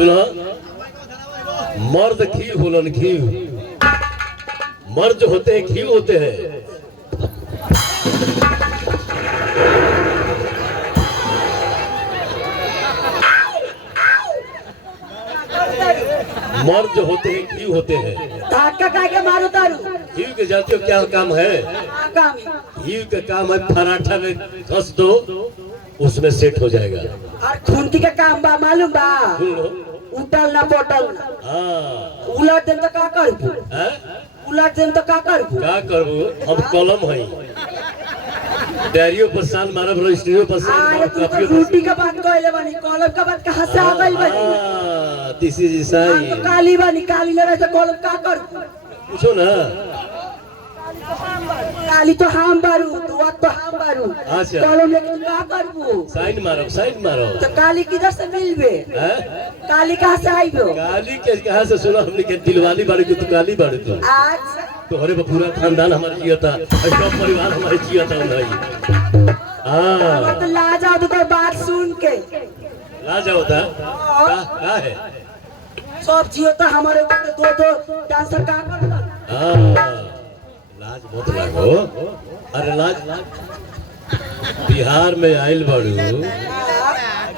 सुना मर्द घी होलन घी मर्द होते हैं घी होते हैं। मर्द होते हैं घी होते हैं। का मारो तारू घी के जानते हो क्या काम है? घी का काम है पराठा में घस दो उसमें सेट हो जाएगा। और खूंटी का काम बा मालूम बा उठल ना पोटल ना। हाँ उलट देन तो का करबू? उलट देन तो का करबू? क्या करबू? हम कलम है डायरियो पर साल मारब रजिस्ट्रियो पर साल अरे तू तो रोटी का बात कहले बानी कलम का बात कहां से आ गई बानी? दिस इज सही तो काली बानी काली लगे तो कलम का करबू? पूछो ना। काली तो हम बारू दुआ तो हम बारू अच्छा कलम लेके तू का करबू? साइन मारो तो काली किधर से मिलबे? काली कहां से आईबो? काली के कहां से? सुना हमने के दिलवाली बाड़ी की तू काली बाड़ी तू आज तोहरे पे पूरा खानदान हमारे जिया था सब परिवार हमारे जिया था नहीं। हाँ तो ला जाओ तो बात सुन के ला जाओ था क्या है? सब जियो तो हमारे ऊपर दो डांसर का करला। हाँ लाज मत लागो। अरे लाज बिहार में आइल बाड़ू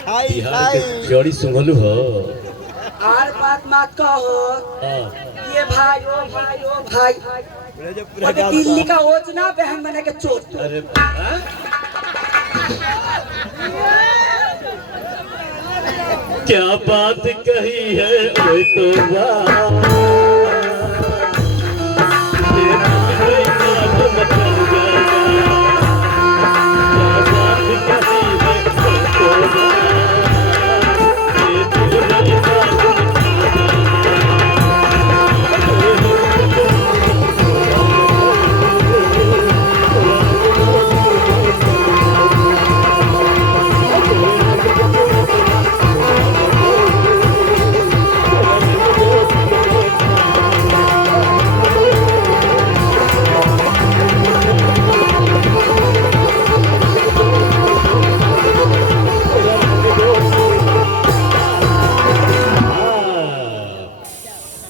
बिहार के जड़ी सुंघलू हो। और बात मत कहो ये भाई ओ भाई अबे दिल्ली का ओजना बहन बने के चोट। अरे क्या बात कही है ओए तो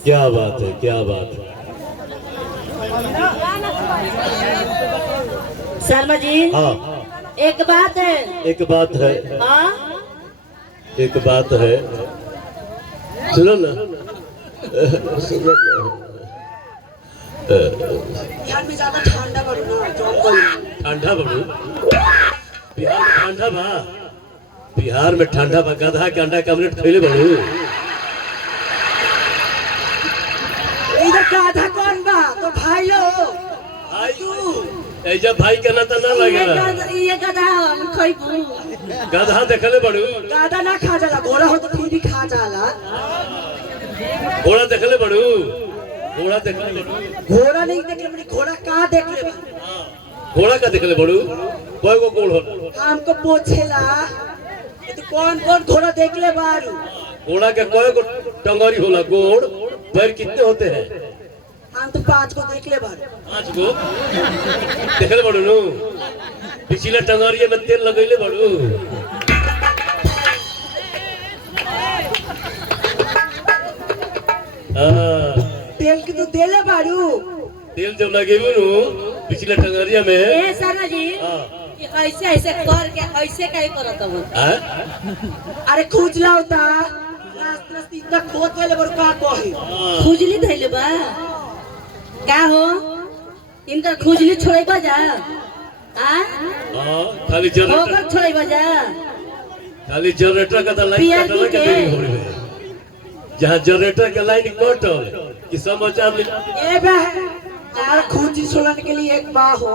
क्या बात है क्या बात है। शर्मा जी हाँ एक बात है। एक बात है। हाँ एक बात है सुनो ना। सुनो बिहार में ज्यादा ठंडा पड़ू ना ठंडा बढ़ू बिहार में ठंडा बा। बिहार में ठंडा बा गधा के अंडा का ऑमलेट खइले बढ़ू। इधर गाधा कौन बा? तो भाई हो भाई ऐजा भाई के ना ना लगेला। ये गाधा हम खइबू। गधा देखले बढ़ू। गाधा ना खा जाला घोड़ा हो तो फिर भी खा जाला। घोड़ा देखले बढ़ू। घोड़ा देखले बढ़ू। घोड़ा नहीं देख ले घोड़ा कहाँ देख ले? घोड़ा का देखले बढ़ू कोई को गोड़ होला हमको पूछेला तो कौन कौन घोड़ा देख ले बारू? घोड़ा के कोई को टंगरी होला गोड़ पैर कितने होते हैं? हम तो 5 को देख ले बारू। 5 को देखले बढ़ू नु पिछले टंगरिया में तेल लगैले बढ़ू। तेल की तो देले बारू। तेल जब लगेबू नु पिछले टंगरिया में। ए सारा जी ऐसे ऐसे कर के ऐसे काहे करत हो? अरे खुजला होता रास्ता इतना खोद वाले बारू का कहे? खुजली धइले बा का हो? इनका खुजली छोड़े बा जा खाली जनरेटर छोड़े बा जा। खाली जनरेटर का लाइन कटल के देरी हो रही है। जहाँ जनरेटर का लाइन कटल कि समाचार ए बे हमारा खुजली छोड़ने के लिए एक बा हो।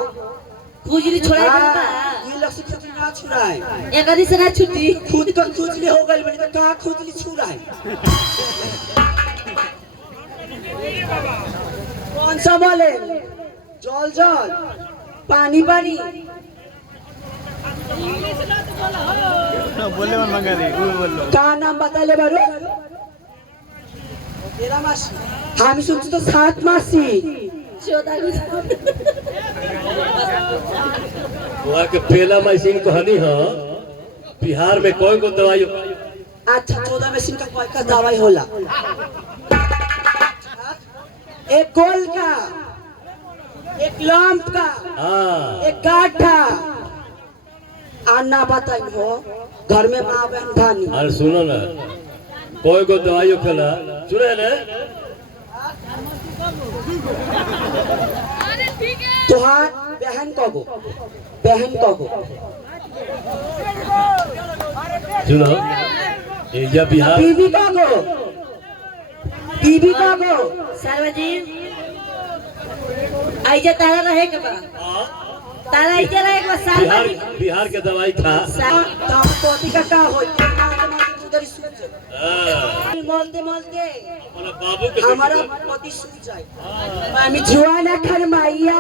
खुजली छोड़ाई बा ये लोग से खुजली ना छुड़ाए। एक आदमी से ना छुट्टी खुद का खुजली हो गई बनी तो कहाँ खुजली छुड़ाए? कौन सा बोले? जल जल पानी पानी बोले मन मंगा दे बोलो का नाम बता ले बारू? तेरा मासी हम सुनते तो 7 मासी वहाँ के पहला मशीन कहनी है बिहार में कोई को दवाई अच्छा 14 मशीन का कोई का दवाई होला एक गोल का एक लंप का हाँ एक गाठा आना बताई हो घर में माँ बहन भानी अरे सुनो ना कोई को दवाइयों खेला सुने ना तुहार बहन कगो सुनो ये जब बिहार बीबी कगो सार्वजनिक आइजे तारा रहे के बा तारा आइजे रहे के बा बिहार सार्वजनिक बिहार के दवाई खा दाम पोती का होई उधर सूझ हाँ, मोलते अपना बाबू के हमारा पोती सूझ जाए मैं जुआना खरमाइया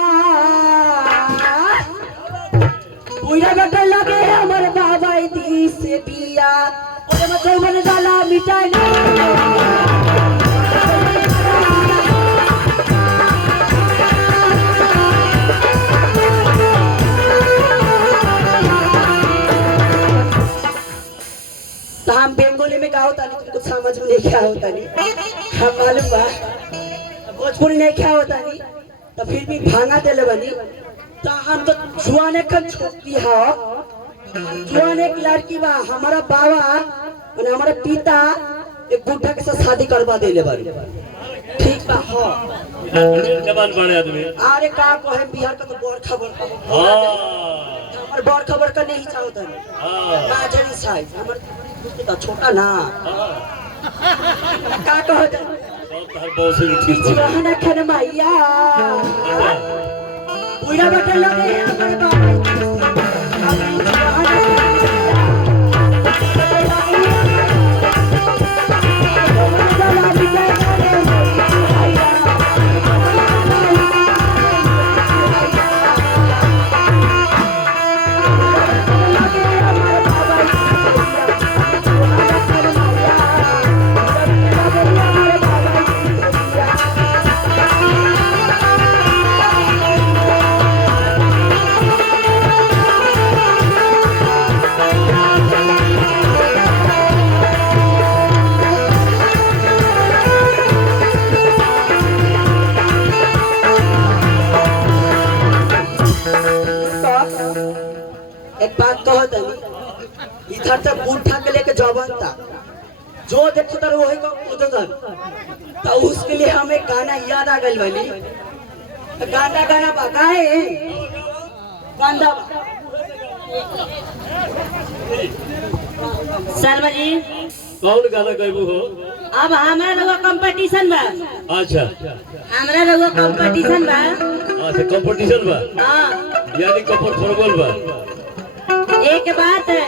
पूरा बटन लगे हमारे बाबा दी से बिया ओरे मतलब मन गला मिटाई तो हम बंगाली में क्या होता नहीं तुमको समझ में नहीं क्या होता नहीं हम मालूम बा भोजपुरी नहीं क्या होता नहीं तो फिर भी भांगा देले बनी तो हम तो जुआने कन छोड़ती हो जुआन एक लड़की बा हमारा बाबा और हमारा पिता एक बुढ़ा के साथ शादी करवा देले बनी ठीक बा हो जवान बड़े आदमी अरे का कहे बिहार का तो बड़ खबर हाँ हमारे बड़ खबर का नहीं चाहता है हाँ माजरी साइज हमारे तो छोटा ना हाँ का कहता सब हर बहुत से ठीक है जुआना खरमाइया पूरा बटन लगे हमारे बाबा एक बात कहो तनी इधर तक बूढ़ा के लेके जवान था जो देखो तर वही को उधर तो उसके लिए हमें गाना याद आ गई वाली गाना बकाए गाना शर्मा जी कौन गाना गायबू हो अब हमारा रउआ कंपटीशन बा अच्छा हमरा रउआ कंपटीशन बा अच्छा कंपटीशन बा हां यानी कपड़ फुटबॉल बा एक बात है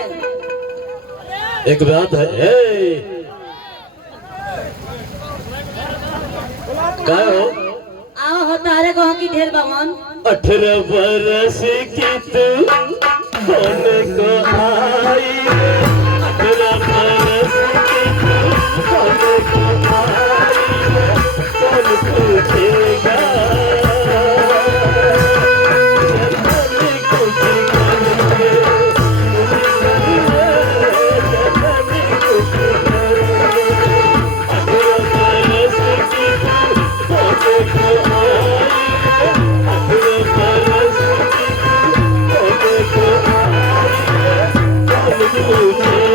काय हो आओ हो तारे को की ढेर भगवान 18 बरस की तू होने को आई 18 बरस की तू होने को आई कौन पूछेगा Oh,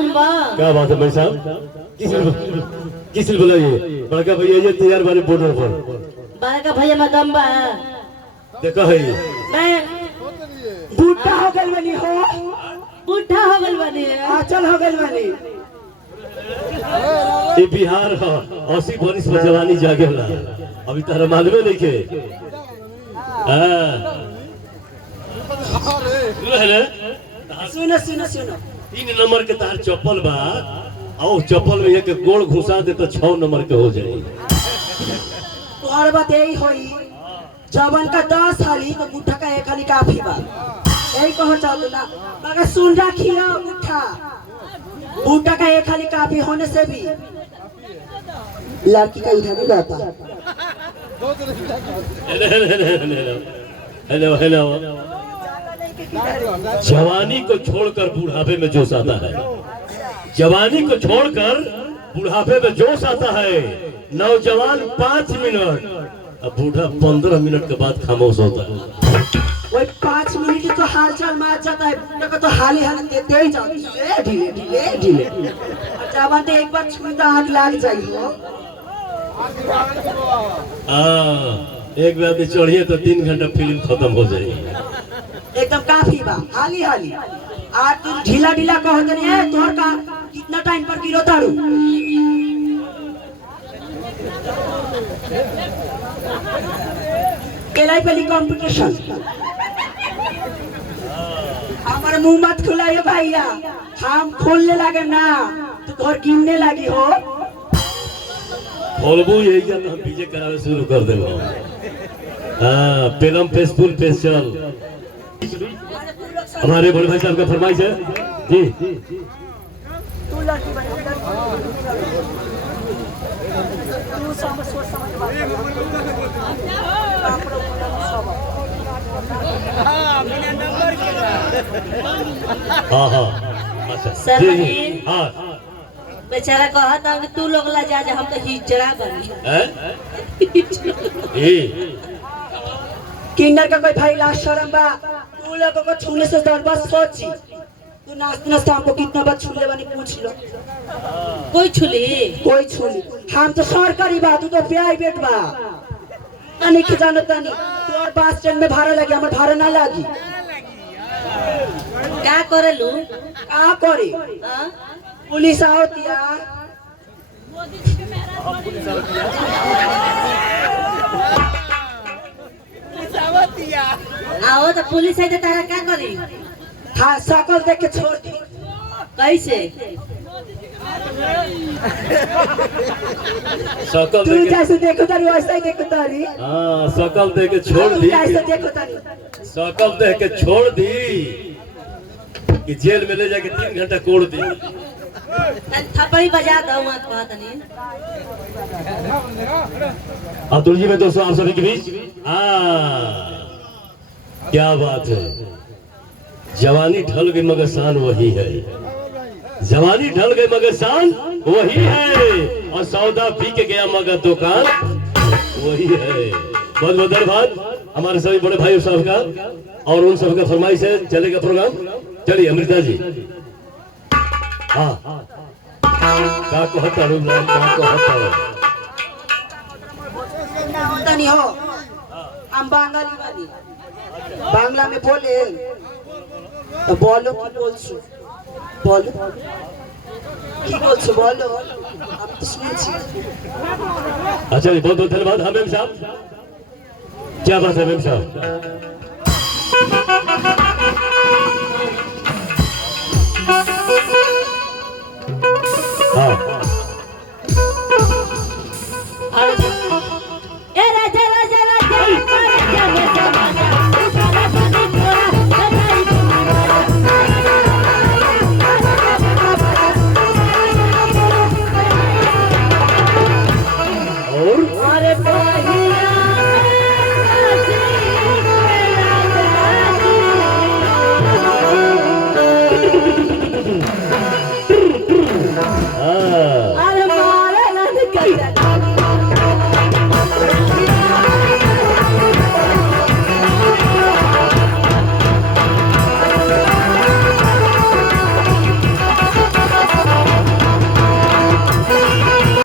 मन बा क्या बात है भाई साहब? किस लिए बुलाइए? बड़का भैया ये तैयार बारे बॉर्डर पर। बड़का भैया में दम बा। देखो है ये मैं बूढ़ा हो गल बनी हो, बूढ़ा हो गल बनी आचल हो गल बनी। ये बिहार है, 80 बरिस में जवानी जागेला। अभी तारा मालूम नहीं के? हाँ। सुनो सुनो सुनो, 3 नंबर के तार चप्पल बा, आओ चप्पल में एक गोड़ घुसा दे तो 6 नंबर के हो जाए। तोहर बात यही होई, जवन का 10 हाली तो गुट्ठा का 1 हाली काफी बा। यही कहो चाहते ना, मगर सुन रखियो गुट्ठा, गुट्ठा का 1 हाली काफी होने से भी लड़की का इधर नहीं रहता। हेलो हेलो, जवानी को छोड़कर बुढ़ापे में जोश आता है। जवानी को छोड़कर बुढ़ापे में जोश आता है। नौजवान 5 मिनट, अब बूढ़ा 15 मिनट के बाद खामोश होता है। वही 5 मिनट तो हाल चाल मार जाता है, बूढ़ा का तो हाली हाल देते ही जाओ, ढीले ढीले ढीले ढीले। जवान तो एक बार छुई तो आग लाग जाएगी। हाँ, एक बार भी चढ़िए तो 3 घंटा फिल्म खत्म हो जाएगी। एकदम काफी बा, हाली हाली। आज तू ढीला ढीला कहो तो नहीं है, तोहर का कितना टाइम पर गिरो तारू? केलाई पहली कंपटीशन। हमारे मुंह मत खुलाइए भैया, हम खोलने लगे ना तो तोहर गिनने लगी हो। बोलबू यही क्या, तो हम पीछे करावे शुरू कर देबो। हाँ, पेलम पेस फुल पेस चल। हमारे बड़े भाई साहब का फरमाइश है जी। तू लड़की बन, तू समझ सोच समझ बात। हाँ हाँ, अच्छा सर जी, बनी। हाँ। बेचारा कहता कि तू लोग ला जा, हम तो हिजड़ा बनी। हैं? ए, किन्नर का कोई भाई लाश शर्म बा, तू लोगों को छूने से डर बस सोची। तू नाचते नाचते हमको कितना बार छूले बनी पूछ लो। कोई छुली कोई छूली, हम तो सरकारी बा, तू तो प्राइवेट बा। अने के जानो तनी, तू और बस स्टैंड में भाड़ा लगी, हमर भाड़ा ना लगी। क्या करे लू? का करे? पुलिस आवती यार। आओ तो पुलिस आई तो तारा क्या करी? हाँ, शकल देख के छोड़ दी। कैसे? शकल तू देके, जैसे देखो तारी वैसा ही देखो तारी। हाँ, शकल दे के छोड़ दी। जैसे देखो तारी। शकल दे के छोड़ दी कि जेल में ले जाके 3 घंटा कोड़ दी। थप्पड़ी बजा दो मत बात नहीं। अतुल जी में दोस्तों आप सभी के बीच, क्या बात है। जवानी ढल गई मगर शान वही है। जवानी ढल गई मगर शान वही है। और सौदा बिक गया मगर दुकान वही है। बहुत बहुत धन्यवाद हमारे सभी बड़े भाई साहब का, और उन सबका फरमाइश है चलेगा प्रोग्राम। चलिए अमृता जी। हाँ, क्या कहता हूँ, क्या कहता हूँ। होता नहीं हो, हम बांगाली वाली, बांग्ला में बोले तो बोलो की बोलছো, बोलो की बोलছো, बोलो हम तो सुनছি। अच्छा जी, बहुत बहुत धन्यवाद हमेम साहब। क्या बात है हमेम साहब? हाँ, और